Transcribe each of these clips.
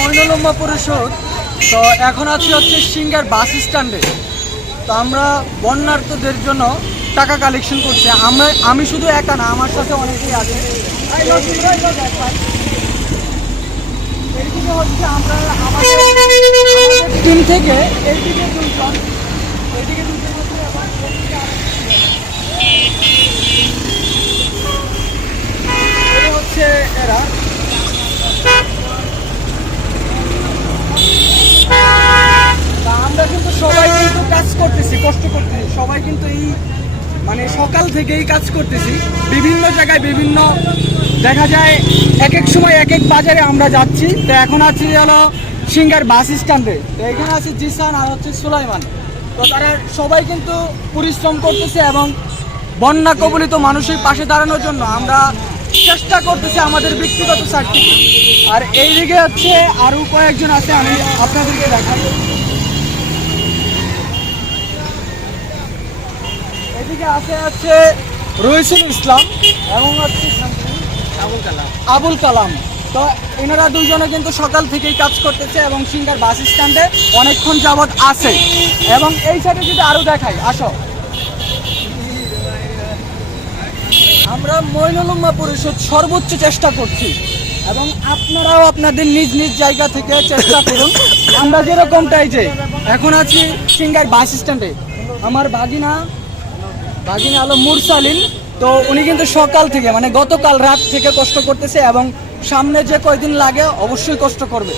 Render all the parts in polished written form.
মইনুল পরিষদ। তো এখন হচ্ছে সিঙ্গার বাস স্ট্যান্ডে। তো আমরা বন্যার্থদের জন্য টাকা কালেকশন করছি। আমি শুধু একা না, আমার সাথে অনেকেই আছে। এইদিকে হচ্ছে আমরা আমাদের টিম থেকে এইদিকে দুজন, এইদিকে দুজন হচ্ছে এবং এইদিকে হচ্ছে এরা। আমরা কিন্তু সবাই কিন্তু কাজ করতেছি, কষ্ট করতেছি, সবাই কিন্তু এই মানে সকাল থেকেই কাজ করতেছি। বিভিন্ন জায়গায় বিভিন্ন দেখা যায়, এক এক সময় এক এক বাজারে আমরা যাচ্ছি। তো এখন আছি হলো সিঙ্গার বাস স্ট্যান্ডে। তো এখানে আছে জিসান আর হচ্ছে সুলাইমান। তো তারা সবাই কিন্তু পরিশ্রম করতেছে এবং বন্যা কবলিত মানুষের পাশে দাঁড়ানোর জন্য আমরা চেষ্টা করতেছি আমাদের ব্যক্তিগত সাইড থেকে। আর এইদিকে হচ্ছে আরও কয়েকজন আছে, আমি আপনাদেরকে দেখাই। এদিকে আছে রইসুল ইসলাম এবং হচ্ছে আবুল কালাম। তো এনারা দুজনে কিন্তু সকাল থেকেই কাজ করতেছে এবং সিঙ্গার বাস স্ট্যান্ডে অনেকক্ষণ যাবৎ আছে। এবং এই সাইডে যদি আরও দেখাই, আসো। আমরা মইনুল পরিষদ সর্বোচ্চ চেষ্টা করছি এবং আপনারাও আপনাদের নিজ নিজ জায়গা থেকে চেষ্টা করুন। আমরা যেরকমটাই যে এখন আছি সিঙ্গার বাস স্ট্যান্ডে। আমার ভাগিনা হলো মুরসালিন। তো উনি কিন্তু সকাল থেকে মানে গতকাল রাত থেকে কষ্ট করতেছে এবং সামনে যে কয়দিন লাগে অবশ্যই কষ্ট করবে।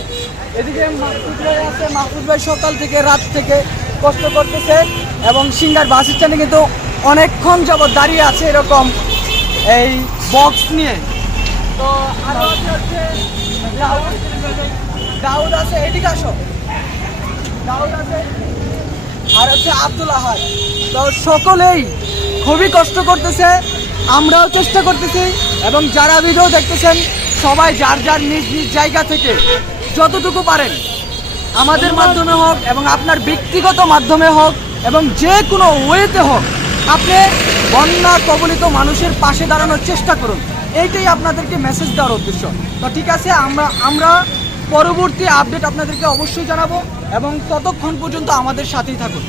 এদিকে মাহফুজ ভাই আছে, মাহফুজ ভাই সকাল থেকে রাত থেকে কষ্ট করতেছে এবং সিঙ্গার বাস স্ট্যান্ডে কিন্তু অনেকক্ষণ যাবৎ দাঁড়িয়ে আছে এরকম এই বক্স নিয়ে। তো আরো হচ্ছে দাউদ আছে, এদিকে আসো। দাউদ আছে আর হচ্ছে আব্দুল আহাদ। তো সকলেই খুবই কষ্ট করতেছে, আমরাও চেষ্টা করতেছি এবং যারা ভিডিও দেখতেছেন সবাই যার যার নিজ নিজ জায়গা থেকে যতটুকু পারেন আমাদের মাধ্যমে হোক এবং আপনার ব্যক্তিগত মাধ্যমে হোক এবং যে কোনো ওয়েতে হোক আপনি বন্যা কবলিত মানুষের পাশে দাঁড়ানোর চেষ্টা করুন। এইটাই আপনাদেরকে মেসেজ দেওয়ার উদ্দেশ্য। তো ঠিক আছে, আমরা পরবর্তী আপডেট আপনাদেরকে অবশ্যই জানাবো এবং ততক্ষণ পর্যন্ত আমাদের সাথেই থাকুন।